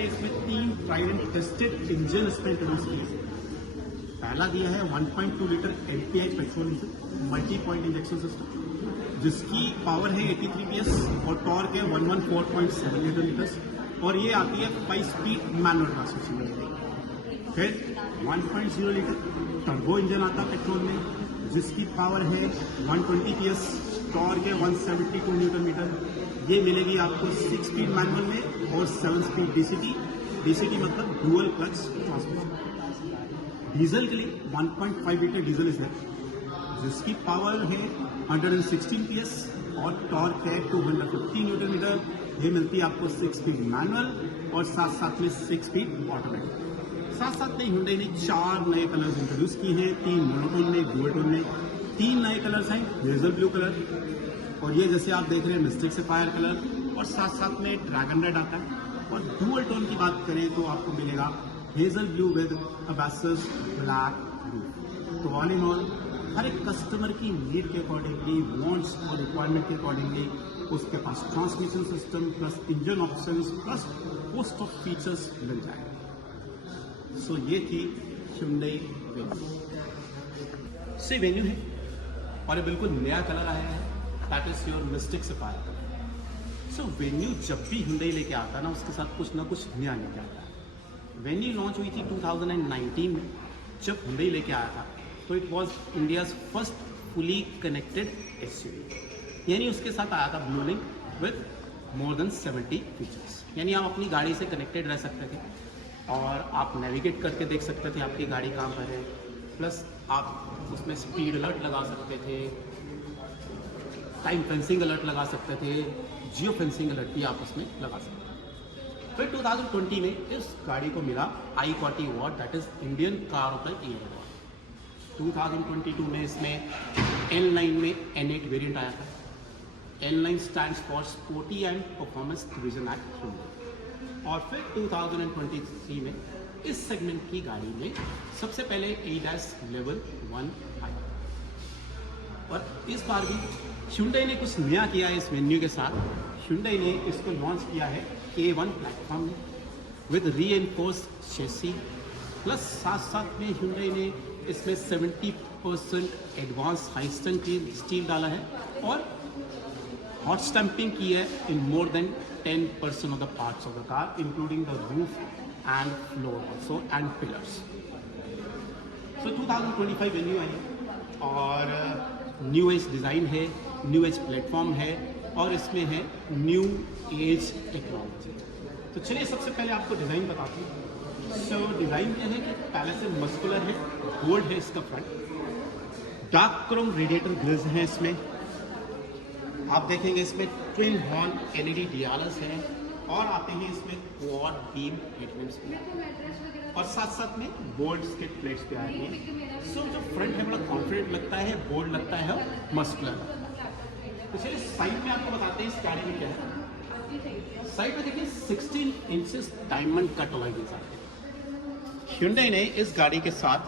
ने इसमें 3 tried and tested engine इसमें इंट्रोड्यूस किए। पहला दिया है 1.2 litre LPI petrol engine multi point injection system, जिसकी पावर है 83 PS और टॉर्क है 114.7 न्यूटन मीटर्स, और ये आती है 5 स्पीड मैनुअल ट्रांसमिशन। फिर 1.0 लीटर टर्बो इंजन आता है पेट्रोल में, जिसकी पावर है 120 PS, टॉर्क है 172 न्यूटन मीटर। ये मिलेगी आपको 6 स्पीड मैनुअल में और 7 स्पीड DCT मतलब डुअल क्लच ट्रांसमिशन। डीजल के लिए 1.5 लीटर डीजल है, जिसकी पावर है 116 PS और टॉर्क है 250 न्यूटन मीटर। ये मिलती है आपको 6 स्पीड मैनुअल और साथ में 6 स्पीड ऑटोमेटिक। साथ में Hyundai ने 4 नए कलर्स इंट्रोड्यूस किए हैं, 3 मोनोटोन में, डुअल टोन में। 3 नए कलर्स हैं, हेजल ब्लू कलर, और ये जैसे आप देख रहे हैं मिस्टिक सफायर कलर, और साथ में ड्रैगन रेड आता है। और डुअल टोन की बात करें तो आपको मिलेगा hazel blue with abyss black blue. तो ऑल इन ऑल हर एक कस्टमर की नीड के अकॉर्डिंगली, वांट्स और रिक्वायरमेंट के अकॉर्डिंगली उसके पास transmission system plus engine options plus host of features मिल जाएंगे। सो ये थी Hyundai वेन्यू। से वेन्यू है और ये बिल्कुल नया कलर आया है, that is your mistake sapphire colour. So venue जब भी Hyundai लेके आता है ना, उसके साथ कुछ ना कुछ नया लेके आता है। वेन्यू लॉन्च हुई थी 2019 में। जब Hyundai लेके आया था तो it was India's first fully connected SUV, यानी उसके साथ आया था blue link with more than 70 features. यानी आप अपनी गाड़ी से कनेक्टेड रह सकते थे और आप नेविगेट करके देख सकते थे आपकी गाड़ी कहाँ पर है, प्लस आप उसमें स्पीड अलर्ट लगा सकते थे, टाइम फेंसिंग अलर्ट लगा सकते थे, जियो फेंसिंग अलर्ट भी आप उसमें लगा सकते थे। फिर 2020 में इस गाड़ी को मिला I40 award, that is Indian car of the year award. 2022 में इसमें N9 में N8 वेरिएंट आया था। N9 stands for sporty and performance division at Hyundai। और फिर 2023 में इस सेगमेंट की गाड़ी में सबसे पहले ADAS लेवल 1 आया। और इस बार भी Hyundai ने कुछ नया किया है इस वेन्यू के साथ। Hyundai ने इसको लॉन्च किया है K1 प्लेटफॉर्म में विद रीएनफोर्स्ड चेसी, प्लस साथ में Hyundai ने इसमें 70% एडवांस हाई स्ट्रेंथ स्टील डाला है और हॉट स्टैंपिंग की है in more than 10% of the parts of the car, including the roof and floor also and pillars. So 2025 Venue आई है और न्यू एज डिज़ाइन है, न्यू एज प्लेटफॉर्म है और इसमें है न्यू एज टेक्नोलॉजी। तो चलिए सबसे पहले आपको डिज़ाइन बताती हूँ। सो डिज़ाइन क्या है कि पहले से मस्कुलर है, गोल्ड है इसका front, dark chrome radiator grills हैं इसमें। आप देखेंगे इसमें ट्विन हॉर्न LED DRLs हैं और आते हैं इसमें क्वाड बीम हेडलैम्प्स भी, और साथ में बोल्ड स्किड प्लेट्स भी आए हैं। सो जो फ्रंट है बड़ा कॉन्फिडेंट लगता है, बोल्ड लगता है और मस्कुलर। तो चलिए साइड में आपको बताते हैं इस गाड़ी में क्या है। साइड में देखिए 16 inches diamond cut alloy wheels आते हैं। Hyundai ने इस गाड़ी के साथ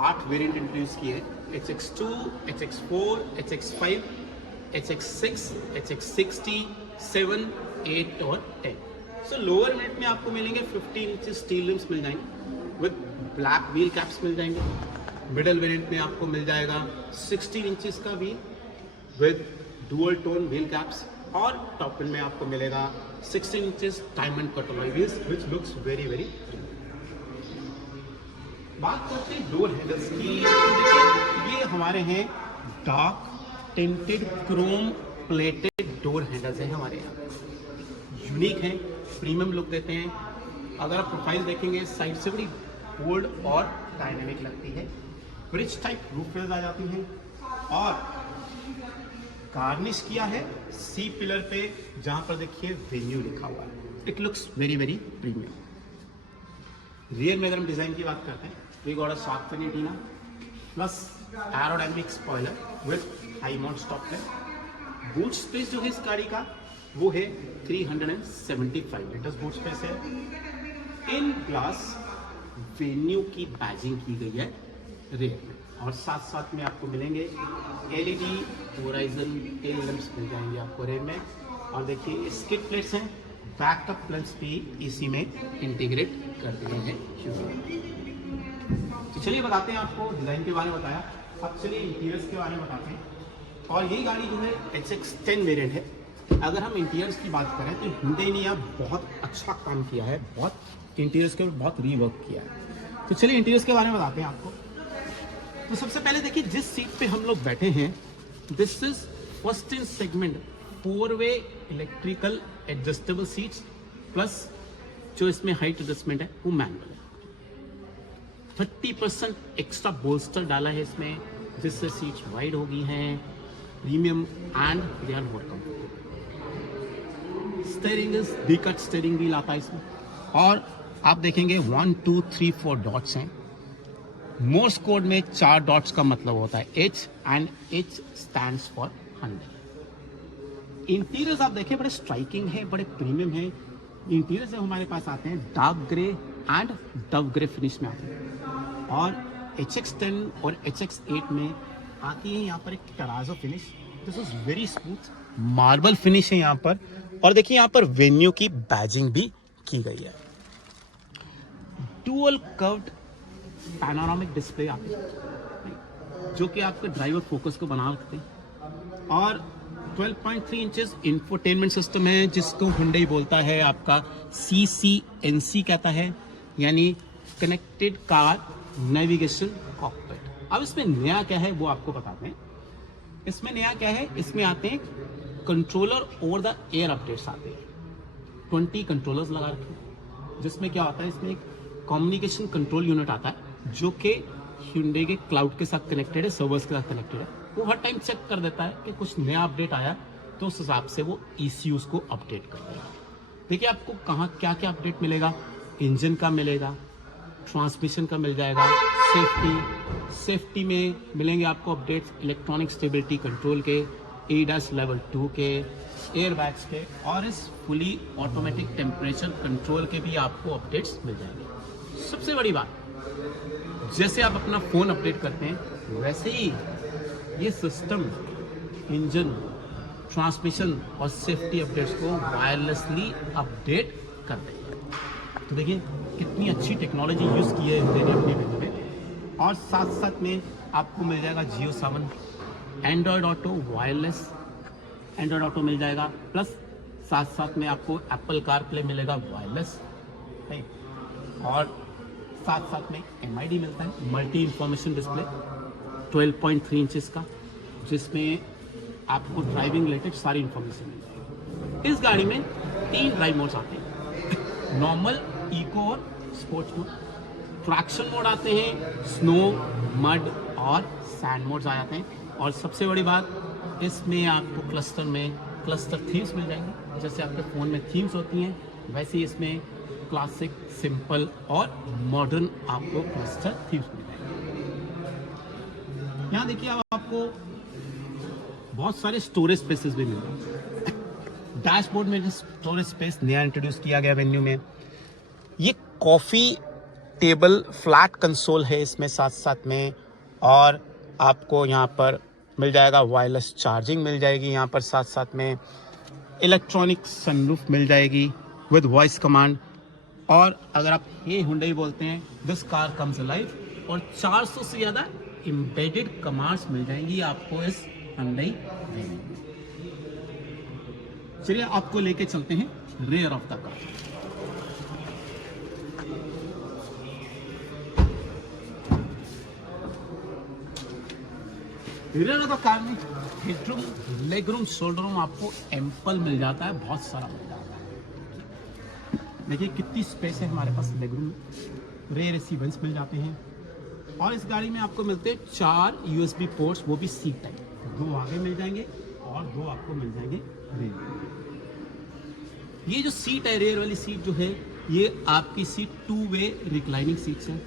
8 वेरिएंट इंट्रोड्यूस किए हैं, HX2, HX4, HX5, HX6, HX60, 7, 8 और 10। सो लोअर वेरिएंट में आपको मिलेंगे 15 इंचेस स्टील रिम्स मिल जाएंगे विद ब्लैक व्हील कैप्स मिल जाएंगे। मिडल वेरिएंट में आपको मिल जाएगा 16 इंचेस का wheel with dual tone wheel caps, और टॉप एंड में आपको मिलेगा 16 inches diamond cut alloy wheels which looks very very. बात करते हैं डोर हैंडल्स की। देखिए ये हमारे हैं dark tinted Chrome plated door handles हैं हमारे यहाँ, यूनिक हैं, प्रीमियम लुक देते हैं। अगर आप प्रोफाइल देखेंगे साइड से बड़ी बोल्ड और डायनेमिक लगती है। ब्रिज टाइप रूफ रेल्स आ जाती हैं और गार्निश किया है सी पिलर पे, जहाँ पर देखिए वेन्यू लिखा हुआ है। It looks very very premium. Rear में अगर हम डिज़ाइन की बात करते हैं, we got a shark fin antenna plus aerodynamic spoiler with high mount stop lamp. Boot space जो है इस गाड़ी का वो है 375 लीटर्स बूट स्पेस है। इन ग्लास वेन्यू की बैजिंग की गई है रेयर में, और साथ में आपको मिलेंगे LED होराइजन टेल लैंप्स मिल जाएंगे आपको रेयर में। और देखिए स्किड प्लेट्स हैं, बैकअप प्लस भी इसी में इंटीग्रेट कर दिए हैं। तो चलिए बताते हैं, आपको डिज़ाइन के बारे में बताया, अब चलिए इंटीरियर्स के बारे में बताते हैं। और यही गाड़ी जो है HX10 वेरिएंट है। अगर हम इंटीरियर्स की बात करें तो Hyundai ने यहाँ बहुत अच्छा काम किया है, बहुत इंटीरियर्स के ऊपर बहुत रीवर्क किया है। तो चलिए इंटीरियर्स के बारे में बताते हैं आपको। तो सबसे पहले देखिए, जिस सीट पे हम लोग बैठे हैं, this is first in segment 4-वे इलेक्ट्रिकल एडजस्टेबल सीट्स, प्लस जो इसमें हाइट एडजस्टमेंट है वो मैनुअल है। 30% एक्स्ट्रा बोल्स्टर डाला है इसमें, जिससे सीट्स वाइड हो गई हैं, premium and they are more comfortable. Steering is D cut steering wheel आता है इसमें, और आप देखेंगे 1 2 3 4 डॉट्स हैं। मोर्स कोड में 4 डॉट्स का मतलब होता है H, and H stands for 100। Interiors आप देखें बड़े स्ट्राइकिंग है, बड़े प्रीमियम है। इंटीरियर्स हमारे पास आते हैं dark grey and Dove grey finish में आते हैं, और HX10 और HX8 में आती है यहाँ पर एक terrazzo finish. This is very smooth marble finish है यहाँ पर, और देखिए यहाँ पर वेन्यू की बैजिंग भी की गई है। डुअल कर्व्ड पैनोरामिक डिस्प्ले आती है, जो कि आपके ड्राइवर फोकस को बना रखते हैं, और 12.3 इंचेस इंफोटेनमेंट सिस्टम है, जिसको Hyundai बोलता है आपका CCNC कहता है, यानी कनेक्टेड कार नेविगेशन कॉकपिट। अब इसमें नया क्या है वो आपको बताते हैं। इसमें नया क्या है, इसमें आते हैं controller over the air updates आते हैं। 20 कंट्रोलर्स लगा रखे हैं, जिसमें क्या होता है, इसमें एक कम्युनिकेशन कंट्रोल यूनिट आता है, जो कि Hyundai के क्लाउड के साथ कनेक्टेड है, सर्वर्स के साथ कनेक्टेड है। वो हर टाइम चेक कर देता है कि कुछ नया अपडेट आया, तो उस हिसाब से वो ECUs को अपडेट कर देगा। देखिए आपको कहाँ क्या क्या अपडेट मिलेगा, इंजन का मिलेगा, ट्रांसमिशन का मिल जाएगा, सेफ्टी में मिलेंगे आपको अपडेट्स, इलेक्ट्रॉनिक स्टेबिलिटी कंट्रोल के, ADAS लेवल 2 के, एयर बैग्स के, और इस फुली ऑटोमेटिक टेम्परेचर कंट्रोल के भी आपको अपडेट्स मिल जाएंगे। सबसे बड़ी बात, जैसे आप अपना फ़ोन अपडेट करते हैं, वैसे ही ये सिस्टम इंजन, ट्रांसमिशन और सेफ्टी अपडेट्स को वायरलेसली अपडेट कर देगा। तो देखिए कितनी अच्छी टेक्नोलॉजी यूज़ की है Hyundai ने अपनी वेन्यू में। और साथ साथ में आपको मिल जाएगा Jio Saavn, Android Auto wireless Android Auto मिल जाएगा, प्लस साथ साथ में आपको एप्पल कारप्ले मिलेगा वायरलेस, और साथ साथ में MID मिलता है, मल्टी इंफॉर्मेशन डिस्प्ले 12.3 इंचेस का, जिसमें आपको ड्राइविंग रिलेटेड सारी इंफॉर्मेशन मिल जाएगी। इस गाड़ी में 3 ड्राइव मोड्स आते हैं, नॉर्मल, इको और स्पोर्ट्स मोड। ट्रैक्शन मोड आते हैं, स्नो, मड और सैंड मोड्स आ जाते हैं। और सबसे बड़ी बात, इसमें आपको क्लस्टर थीम्स मिल जाएंगे। जैसे आपके फ़ोन में थीम्स होती हैं, वैसे ही इसमें क्लासिक, सिंपल और मॉडर्न आपको क्लस्टर थीम्स मिल जाएंगे। यहाँ देखिए अब आपको बहुत सारे स्टोरेज स्पेसेस भी मिल जाएंगे। डैशबोर्ड में स्टोरेज स्पेस नया इंट्रोड्यूस किया गया वेन्यू में। ये कॉफ़ी टेबल फ्लैट कंसोल है इसमें साथ साथ में, और आपको यहाँ पर मिल जाएगा वायरलेस चार्जिंग मिल जाएगी, यहाँ पर साथ साथ में इलेक्ट्रॉनिक सनरूफ मिल जाएगी विद वॉइस कमांड। और अगर आप ये Hyundai बोलते हैं, दिस कार कम्स अलाइव, और 400 से ज़्यादा एम्बेडेड कमांड्स मिल जाएंगी आपको इस Hyundai वेन्यू में। चलिए आपको लेके चलते हैं rear of the car. Rear of the car में headroom, leg room, shoulder room आपको एम्पल मिल जाता है, बहुत सारा मिल जाता है। देखिए कितनी स्पेस है हमारे पास लेग रूम में। रेयर AC वेंट्स मिल जाते हैं, और इस गाड़ी में आपको मिलते हैं 4 USB पोर्ट्स, वो भी सीट टाइप। 2 आगे मिल जाएंगे और 2 आपको मिल जाएंगे रेयर। ये जो सीट है, रेयर वाली सीट जो है, ये आपकी सीट 2-वे रिक्लाइनिंग सीट्स हैं,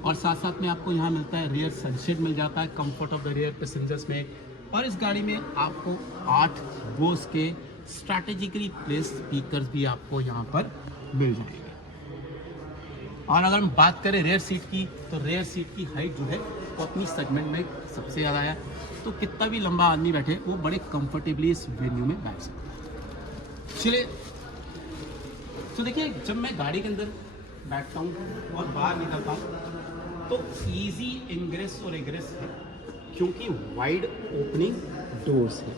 और साथ साथ में आपको यहाँ मिलता है रेयर सनशेड मिल जाता है, comfort of the rear passengers में। और इस गाड़ी में आपको 8 बोस के स्ट्रैटेजिकली प्लेस स्पीकर्स भी आपको यहाँ पर मिल जाएंगे। और अगर हम बात करें रेयर सीट की, तो रेयर सीट की हाइट जो है वो अपनी सेगमेंट में सबसे ज़्यादा है, तो कितना भी लंबा आदमी बैठे वो बड़े कंफर्टेबली इस वेन्यू में बैठ सकते हैं। चलिए सो देखिए, जब मैं गाड़ी के अंदर बैठता हूँ और बाहर निकलता हूँ तो इजी इंग्रेस और एग्रेस है, क्योंकि वाइड ओपनिंग डोर्स है।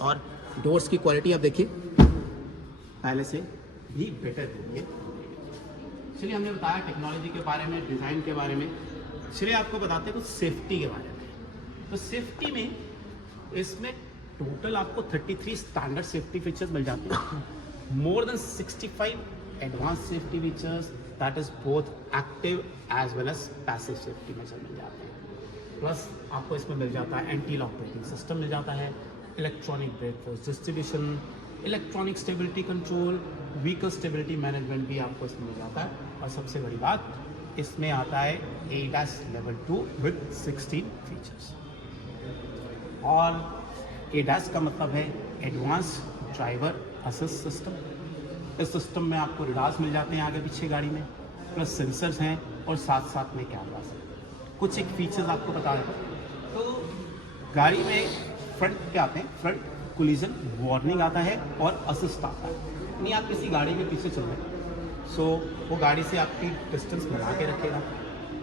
और डोर्स की क्वालिटी आप देखिए पहले से भी बेटर हो गई है। चलिए, हमने बताया टेक्नोलॉजी के बारे में, डिज़ाइन के बारे में। चलिए आपको बताते हैं कुछ सेफ्टी के बारे में। तो सेफ्टी में इसमें टोटल आपको 33 स्टैंडर्ड सेफ्टी फीचर्स मिल जाते हैं, more than 65 advance safety features, that is both active as well as passive safety measure मिल जाते हैं। प्लस आपको इसमें मिल जाता है एंटी लॉक ब्रेकिंग सिस्टम मिल जाता है, electronic brake force distribution, electronic stability control, vehicle stability management भी आपको इसमें मिल जाता है। और सबसे बड़ी बात, इसमें आता है ADAS लेवल 2 विद 16 फीचर्स। और ADAS का मतलब है एडवांस ड्राइवर असिस्ट सिस्टम। इस सिस्टम में आपको रिडार्स मिल जाते हैं आगे पीछे गाड़ी में, प्लस सेंसर्स हैं और साथ साथ में कैमरास हैं। कुछ एक फीचर्स आपको बता देता हूँ। तो गाड़ी में फ्रंट क्या आते हैं, फ्रंट कोलिजन वार्निंग आता है और असिस्ट आता है। यानी आप किसी गाड़ी के पीछे चल रहे हैं, सो वो गाड़ी से आपकी डिस्टेंस बना के रखेगा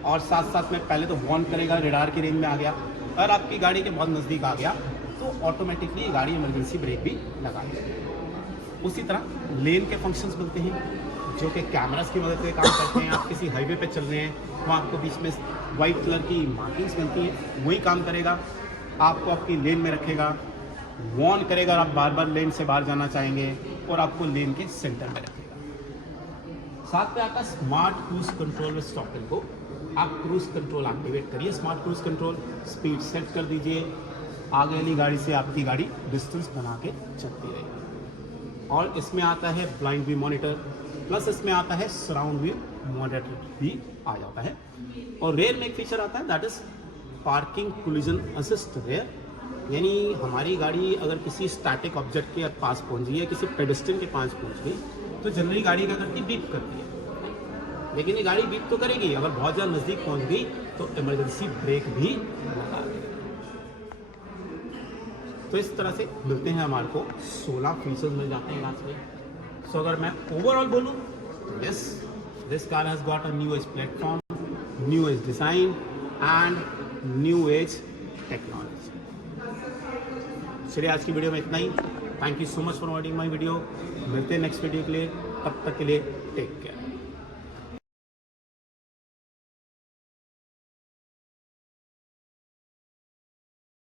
और साथ साथ में पहले तो वार्न करेगा, रेडार की रेंज में आ गया। अगर आपकी गाड़ी के बहुत नज़दीक आ गया तो ऑटोमेटिकली ये गाड़ी इमरजेंसी ब्रेक भी लगा देगी। उसी तरह लेन के फंक्शंस मिलते हैं जो कि कैमरास की मदद से काम करते हैं। आप किसी हाईवे पे चल रहे हैं, वहाँ आपको बीच में वाइट कलर की मार्किंग्स मिलती हैं, वही काम करेगा, आपको आपकी लेन में रखेगा, वार्न करेगा और आप बार बार लेन से बाहर जाना चाहेंगे और आपको लेन के सेंटर में रखेगा। साथ में आता है smart cruise control with stop and go. आप क्रूज कंट्रोल एक्टिवेट करिए, smart cruise control, speed set कर दीजिए, आगे वाली गाड़ी से आपकी गाड़ी डिस्टेंस बना के चलती रहेगी। और इसमें आता है ब्लाइंड व्यू मॉनिटर, प्लस इसमें आता है सराउंड व्यू मॉनिटर भी आ जाता है। और रेयर में एक फीचर आता है that is parking collision assist rear. यानी हमारी गाड़ी अगर किसी स्टैटिक ऑब्जेक्ट के पास पहुंच गई है, किसी पेडेस्ट्रियन के पास पहुंच गई, तो जनरली गाड़ी क्या करती है, बीप करती है। लेकिन ये गाड़ी बीप तो करेगी, अगर बहुत ज़्यादा नज़दीक पहुंच गई तो इमरजेंसी ब्रेक भी लगा देगी। तो इस तरह से मिलते हैं हमारे को 16 फीचर्स मिल जाते हैं गाड़ी में। सो अगर मैं ओवरऑल बोलूँ, yes, this car has got a new age platform, new age design and new age technology. चलिए, आज की वीडियो में इतना ही। Thank you so much for watching my video. मिलते हैं नेक्स्ट वीडियो के लिए, तब तक के लिए टेक केयर।